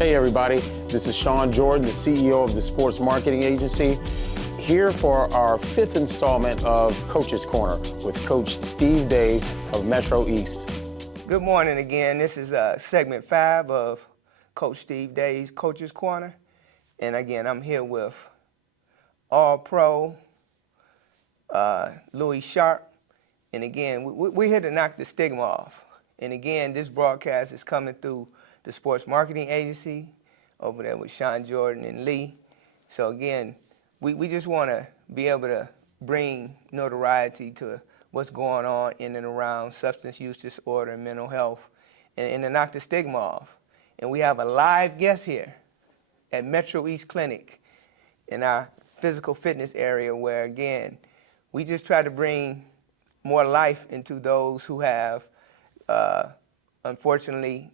Hey everybody, this is Sean Jordan, the CEO of the Sports Marketing Agency, here for our 5th installment of Coach's Corner with Coach Steve Dave of Metro East. Good morning again. This is segment 5 of Coach Steve Dave's Coach's Corner. And again, I'm here with All-Pro Sharpe. And again, we're here to knock the stigma off. And again, this broadcast is coming through the Sports Marketing Agency over there with Sean Jordan and Lee. So again, we just want to be able to bring notoriety to what's going on in and around substance use disorder and mental health and to knock the stigma off. And we have a live guest here at Metro East Clinic in our physical fitness area where, again, we just try to bring more life into those who have, unfortunately,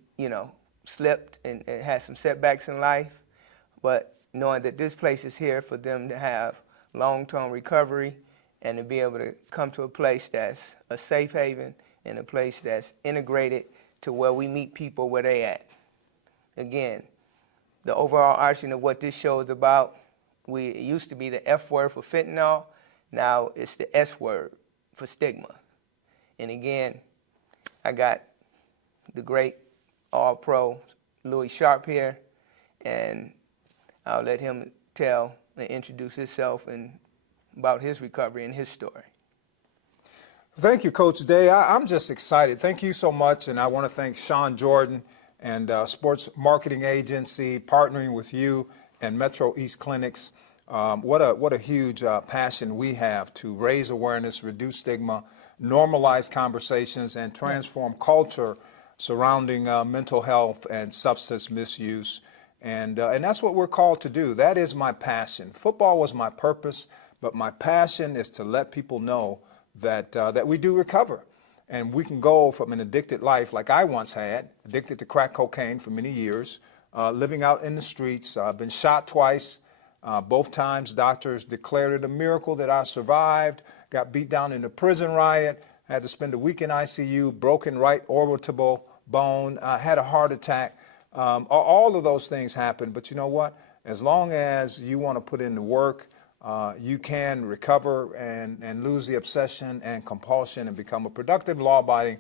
slipped and had some setbacks in life, but knowing that this place is here for them to have long-term recovery and to be able to come to a place that's a safe haven and a place that's integrated to where we meet people where they at. Again, the overall arching of what this show is about, it used to be the F word for fentanyl, now it's the S word for stigma. And again, I got the great All-Pro Sharpe here, and I'll let him tell and introduce himself and about his recovery and his story. Thank you, Coach Day. I'm just excited. Thank you so much, and I want to thank Sean Jordan and Sports Marketing Agency partnering with you and Metro East Clinics. What a huge passion we have to raise awareness, reduce stigma, normalize conversations, and transform culture surrounding mental health and substance misuse. And that's what we're called to do. That is my passion. Football was my purpose, but my passion is to let people know that we do recover. And we can go from an addicted life like I once had, addicted to crack cocaine for many years, living out in the streets. I've been shot twice. Both times doctors declared it a miracle that I survived, got beat down in a prison riot, had to spend a week in ICU, broken right orbital bone, had a heart attack. All of those things happened, but you know what? As long as you want to put in the work, you can recover and lose the obsession and compulsion and become a productive, law-abiding,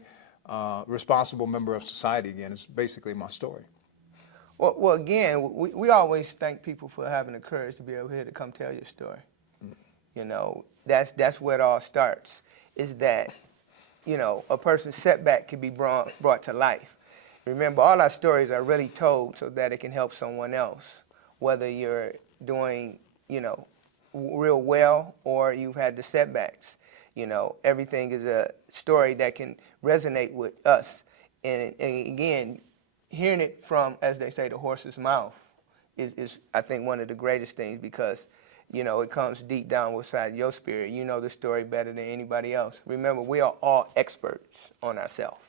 responsible member of society again. It's basically my story. Well, again, we always thank people for having the courage to be able here to come tell your story. That's where it all starts, is that, a person's setback can be brought to life. Remember, all our stories are really told so that it can help someone else, whether you're doing, real well or you've had the setbacks. Everything is a story that can resonate with us. And again, hearing it from, as they say, the horse's mouth is I think, one of the greatest things because, it comes deep down inside your spirit. You know the story better than anybody else. Remember, we are all experts on ourselves.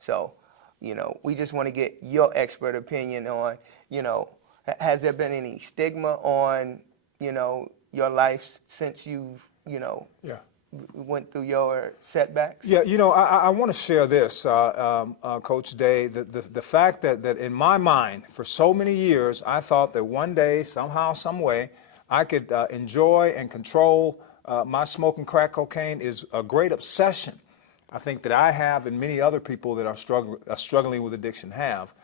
So, we just want to get your expert opinion on, has there been any stigma on, your life since you've, went through your setbacks? Yeah, I want to share this, Coach Day, the fact that in my mind, for so many years, I thought that one day, somehow, some way, I could enjoy and control my smoking crack cocaine is a great obsession. I think that I have and many other people that are struggling with addiction have.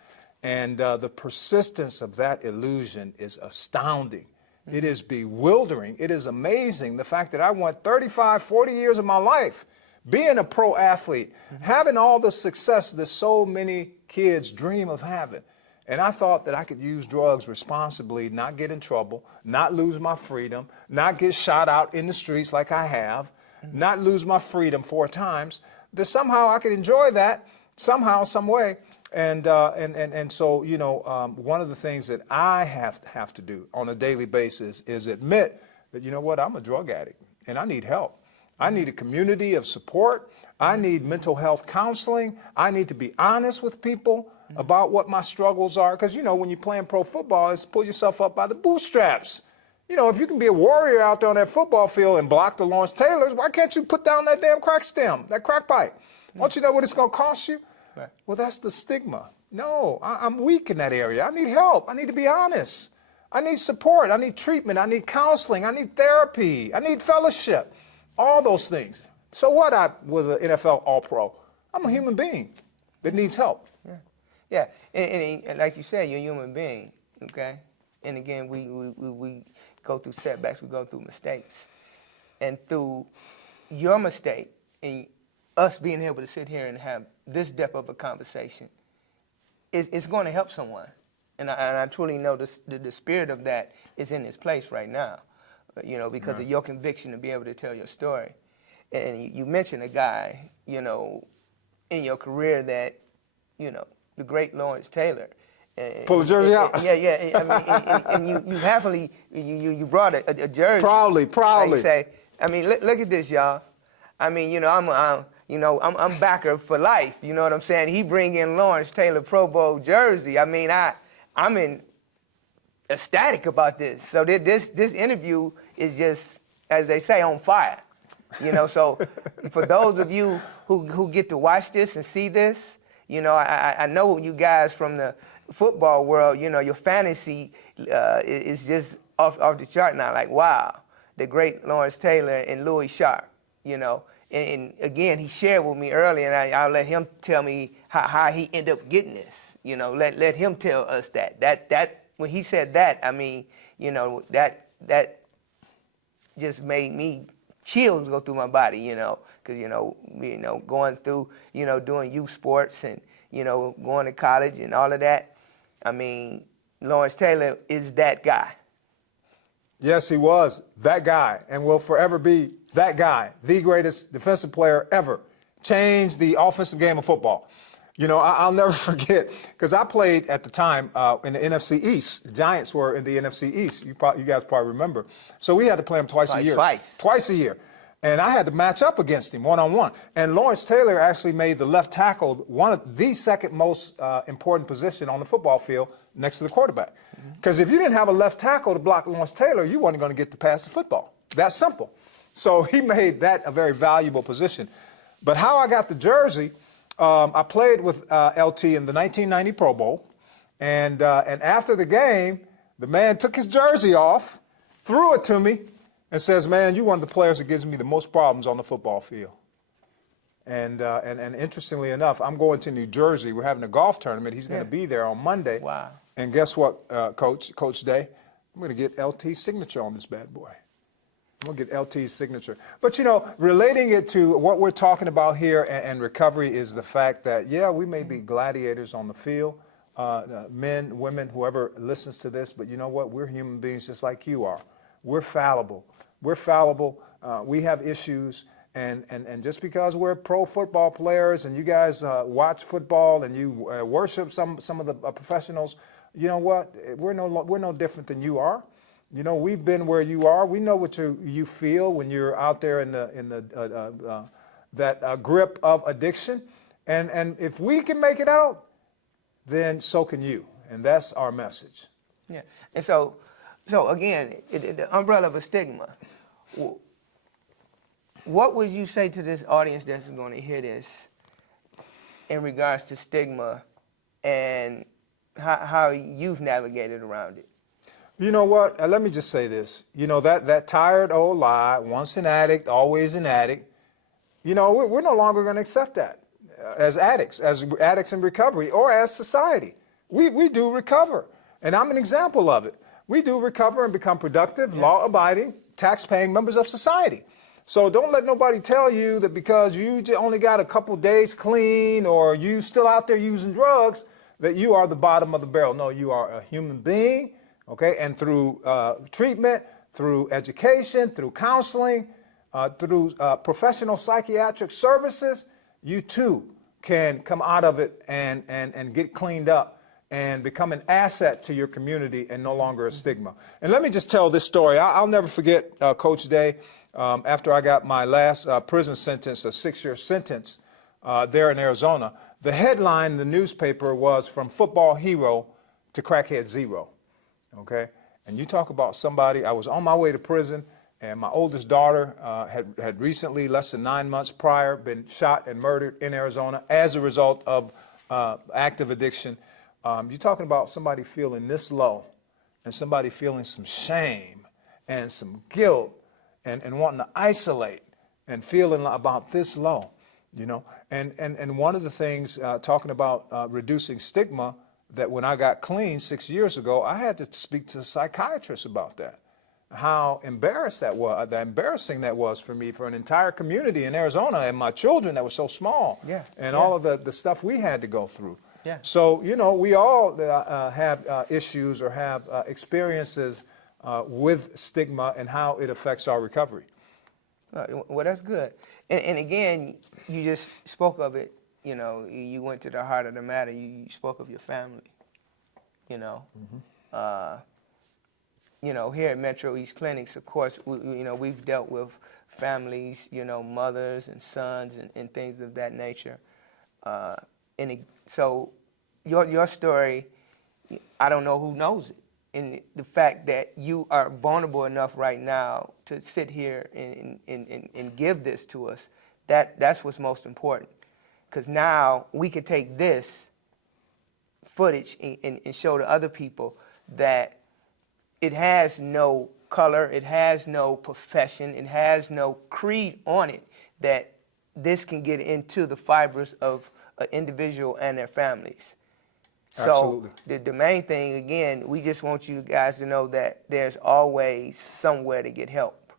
And the persistence of that illusion is astounding. It is bewildering. It is amazing. The fact that I went 35, 40 years of my life being a pro athlete, having all the success that so many kids dream of having. And I thought that I could use drugs responsibly, not get in trouble, not lose my freedom, not get shot out in the streets like I have, not lose my freedom 4 times, that somehow I could enjoy that somehow, some way. And so, one of the things that I have to do on a daily basis is admit that, I'm a drug addict and I need help. I need a community of support. I need mental health counseling. I need to be honest with people about what my struggles are. Because, when you're playing pro football, it's pull yourself up by the bootstraps. If you can be a warrior out there on that football field and block the Lawrence Taylors, why can't you put down that damn crack stem, that crack pipe? Don't you know what it's going to cost you? Right. Well, that's the stigma. No, I'm weak in that area. I need help. I need to be honest. I need support. I need treatment. I need counseling. I need therapy. I need fellowship. All those things. So what? I was an NFL All-Pro. I'm a human being that needs help. Yeah, and like you said, you're a human being, okay? And again, we go through setbacks, we go through mistakes. And through your mistake and us being able to sit here and have this depth of a conversation, it's going to help someone. And I truly know the spirit of that is in this place right now, you know, because of your conviction to be able to tell your story. And you mentioned a guy, you know, in your career that, you know, the great Lawrence Taylor. Pull the jersey out. Yeah. I mean, and you happily you brought a jersey. Proudly. Like you say, I mean, look at this, y'all. I mean, you know, I'm backer for life. You know what I'm saying? He bring in Lawrence Taylor Pro Bowl jersey. I mean, I'm ecstatic about this. So this interview is just, as they say, on fire. You know, so for those of you who get to watch this and see this, you know, I know you guys from the football world, you know, your fantasy is just off the chart now. Like, wow, the great Lawrence Taylor and Louis Sharpe, you know. And again, he shared with me earlier, and I'll let him tell me how he ended up getting this. You know, let him tell us that when he said that, I mean, you know, that just made me chills go through my body, you know, because, you know, going through, you know, doing youth sports and, you know, going to college and all of that. I mean, Lawrence Taylor is that guy. Yes, he was that guy and will forever be that guy, the greatest defensive player ever. Changed the offensive game of football. You know, I'll never forget, because I played at the time in the NFC East. The Giants were in the NFC East. You guys probably remember. So we had to play him twice a year. Twice a year. And I had to match up against him one-on-one. And Lawrence Taylor actually made the left tackle one of the second most important position on the football field next to the quarterback. Because if you didn't have a left tackle to block Lawrence Taylor, you weren't going to get to pass the football. That simple. So he made that a very valuable position. But how I got the jersey, I played with LT in the 1990 Pro Bowl. And after the game, the man took his jersey off, threw it to me, and says, man, you're one of the players that gives me the most problems on the football field. And interestingly enough, I'm going to New Jersey. We're having a golf tournament. He's going to be there on Monday. Wow. And guess what, Coach Day? I'm going to get LT's signature on this bad boy. I'm going to get LT's signature. But, you know, relating it to what we're talking about here and recovery is the fact that, yeah, we may be gladiators on the field, men, women, whoever listens to this, but you know what? We're human beings just like you are. We're fallible. We're fallible. We have issues. And just because we're pro football players and you guys watch football and you worship some of the professionals, you know what? We're no different than you are. You know, we've been where you are. We know what you feel when you're out there in that grip of addiction. And if we can make it out, then so can you. And that's our message. Yeah. And so again, the umbrella of a stigma. What would you say to this audience that's going to hear this in regards to stigma and how you've navigated around it? You know what? Let me just say this. You know, that tired old lie, once an addict, always an addict, you know, we're no longer going to accept that as addicts in recovery or as society. We do recover. And I'm an example of it. We do recover and become productive, law-abiding, tax-paying members of society. So don't let nobody tell you that because you only got a couple days clean or you still out there using drugs that you are the bottom of the barrel. No, you are a human being, okay? And through treatment, through education, through counseling, through professional psychiatric services, you too can come out of it and get cleaned up and become an asset to your community and no longer a stigma. And let me just tell this story. I'll never forget, Coach Day, after I got my last prison sentence, a 6-year sentence there in Arizona, the headline in the newspaper was From Football Hero to Crackhead Zero, okay? And you talk about somebody, I was on my way to prison, and my oldest daughter had recently, less than 9 months prior, been shot and murdered in Arizona as a result of active addiction, you're talking about somebody feeling this low and somebody feeling some shame and some guilt and wanting to isolate and feeling about this low, you know. And one of the things, talking about reducing stigma, that when I got clean 6 years ago, I had to speak to a psychiatrist about that. How embarrassing that was for me, for an entire community in Arizona, and my children that were so small, and all of the stuff we had to go through. So, you know, we all have issues or have experiences with stigma and how it affects our recovery. Well, that's good. And again, you just spoke of it, you know, you went to the heart of the matter. You spoke of your family, you know. You know, here at Metro East Clinics, of course, you know, we've dealt with families, you know, mothers and sons and things of that nature. So your story, I don't know who knows it. And the fact that you are vulnerable enough right now to sit here and give this to us, that's what's most important. Because now we can take this footage and show to other people that it has no color, it has no profession, it has no creed on it, that this can get into the fibers of an individual and their families. Absolutely. So the main thing, again, we just want you guys to know that there's always somewhere to get help.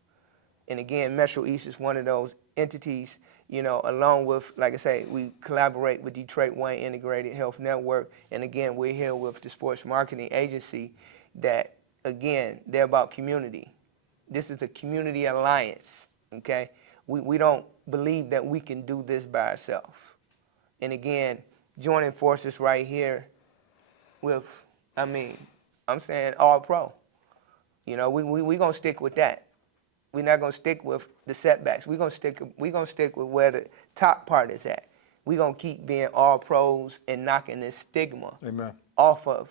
And again, Metro East is one of those entities, you know, along with, like I say, we collaborate with Detroit Wayne Integrated Health Network. And again, we're here with the Sports Marketing Agency that, again, they're about community. This is a community alliance, okay? We don't believe that we can do this by ourselves. And again, joining forces right here with, I mean, I'm saying all pro. You know, we gonna stick with that. We're not gonna stick with the setbacks. We're gonna stick with where the top part is at. We're gonna keep being all pros and knocking this stigma off of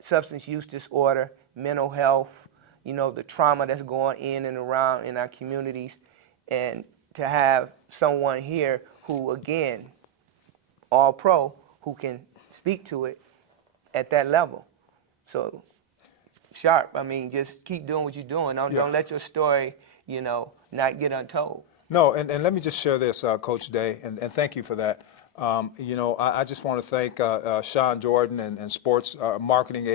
substance use disorder, mental health, you know, the trauma that's going in and around in our communities, and to have someone here who, again, all pro, who can speak to it at that level. So, Sharpe, I mean, just keep doing what you're doing. Don't let your story, you know, not get untold. No, and let me just share this, Coach Day, and thank you for that. You know, I just want to thank Sean Jordan and Sports Marketing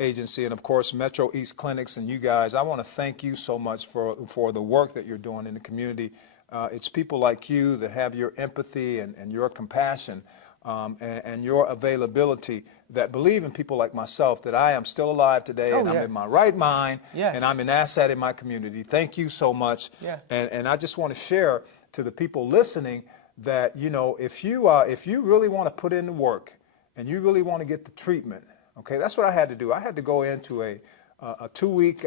Agency, and of course Metro East Clinics and you guys. I want to thank you so much for the work that you're doing in the community. It's people like you that have your empathy and your compassion and your availability, that believe in people like myself, that I am still alive today, and I'm in my right mind, and I'm an asset in my community. Thank you so much. And I just want to share to the people listening that, you know, if you really want to put in the work and you really want to get the treatment, okay, that's what I had to do. I had to go into a 2-week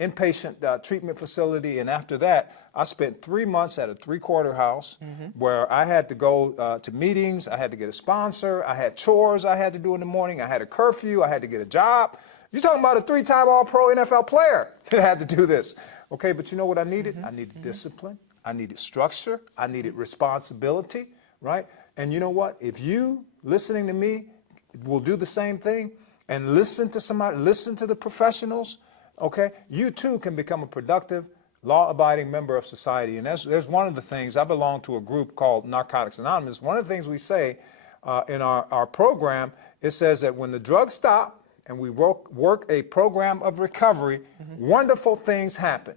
inpatient treatment facility, and after that, I spent 3 months at a 3-quarter house where I had to go to meetings, I had to get a sponsor, I had chores I had to do in the morning, I had a curfew, I had to get a job. You're talking about a 3-time All-Pro NFL player that had to do this. Okay, but you know what I needed? I needed discipline, I needed structure, I needed responsibility, right? And you know what? If you, listening to me, will do the same thing and listen to somebody, listen to the professionals, okay, you too can become a productive, law-abiding member of society. And there's one of the things, I belong to a group called Narcotics Anonymous. One of the things we say in our program, it says that when the drugs stop and we work a program of recovery, wonderful things happen.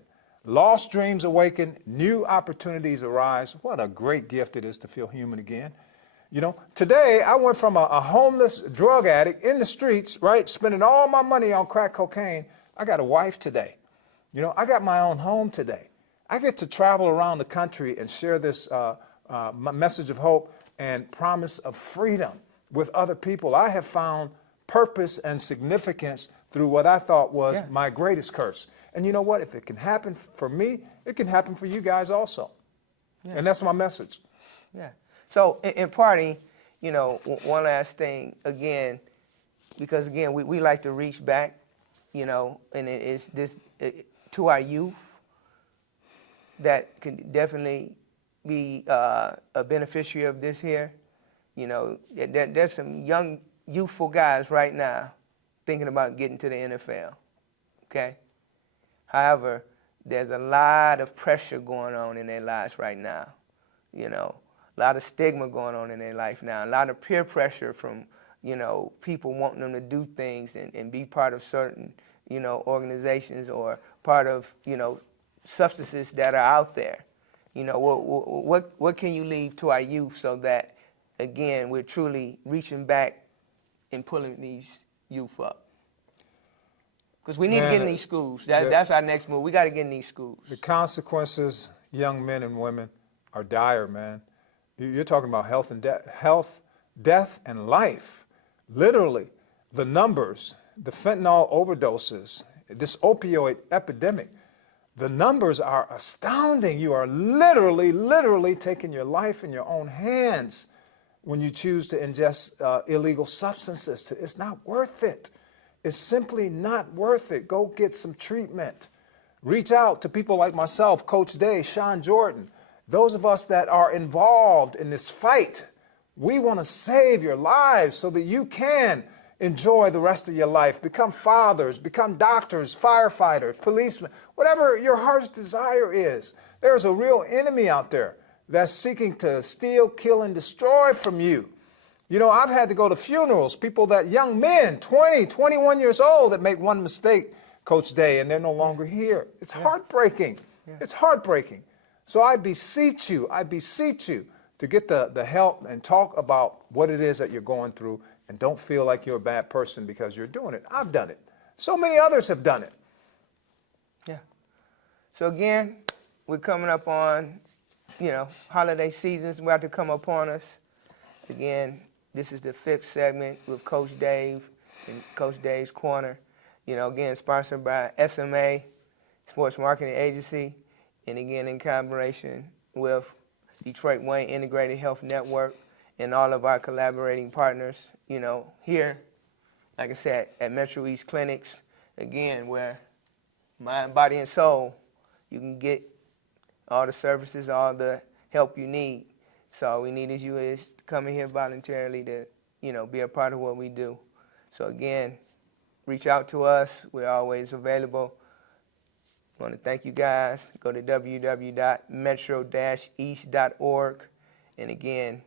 Lost dreams awaken, new opportunities arise. What a great gift it is to feel human again. You know, today I went from a homeless drug addict in the streets, right, spending all my money on crack cocaine. I got a wife today. You know, I got my own home today. I get to travel around the country and share this message of hope and promise of freedom with other people. I have found purpose and significance through what I thought was my greatest curse. And you know what? If it can happen for me, it can happen for you guys also. And that's my message. So in parting, you know, one last thing, again, because again, we like to reach back, you know, and it's this to our youth that can definitely be a beneficiary of this here. You know, there's some young, youthful guys right now thinking about getting to the NFL, okay? However, there's a lot of pressure going on in their lives right now, you know, a lot of stigma going on in their life now, a lot of peer pressure from, you know, people wanting them to do things and be part of certain, you know, organizations or part of, you know, substances that are out there. You know, what can you leave to our youth so that, again, we're truly reaching back and pulling these youth up? Because we need to get in these schools. That's our next move. We got to get in these schools. The consequences, young men and women, are dire, man. You're talking about health, death, and life. Literally, the numbers, the fentanyl overdoses, this opioid epidemic, the numbers are astounding. You are literally taking your life in your own hands when you choose to ingest illegal substances. It's not worth it. It's simply not worth it. Go get some treatment. Reach out to people like myself, Coach Day, Sean Jordan, those of us that are involved in this fight. We want to save your lives so that you can enjoy the rest of your life, become fathers, become doctors, firefighters, policemen, whatever your heart's desire is. There's a real enemy out there that's seeking to steal, kill, and destroy from you. You know, I've had to go to funerals, people that, young men, 20, 21 years old, that make one mistake, Coach Day, and they're no longer here. It's heartbreaking. It's heartbreaking. So I beseech you to get the help and talk about what it is that you're going through, and don't feel like you're a bad person because you're doing it. I've done it. So many others have done it. Yeah. So again, we're coming up on, you know, holiday seasons about to come upon us. Again, this is the 5th segment with Coach Dave and Coach Dave's Corner. You know, again, sponsored by SMA, Sports Marketing Agency, and again, in collaboration with Detroit Wayne Integrated Health Network and all of our collaborating partners, you know, here, like I said, at Metro East Clinics, again, where mind, body, and soul, you can get all the services, all the help you need. So all we need is you is to come in here voluntarily to, you know, be a part of what we do. So again, reach out to us. We're always available. I want to thank you guys. Go to www.metro-east.org. And again,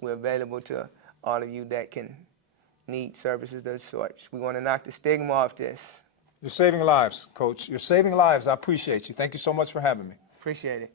we're available to all of you that can need services of those sorts. We want to knock the stigma off this. You're saving lives, Coach. You're saving lives. I appreciate you. Thank you so much for having me. Appreciate it.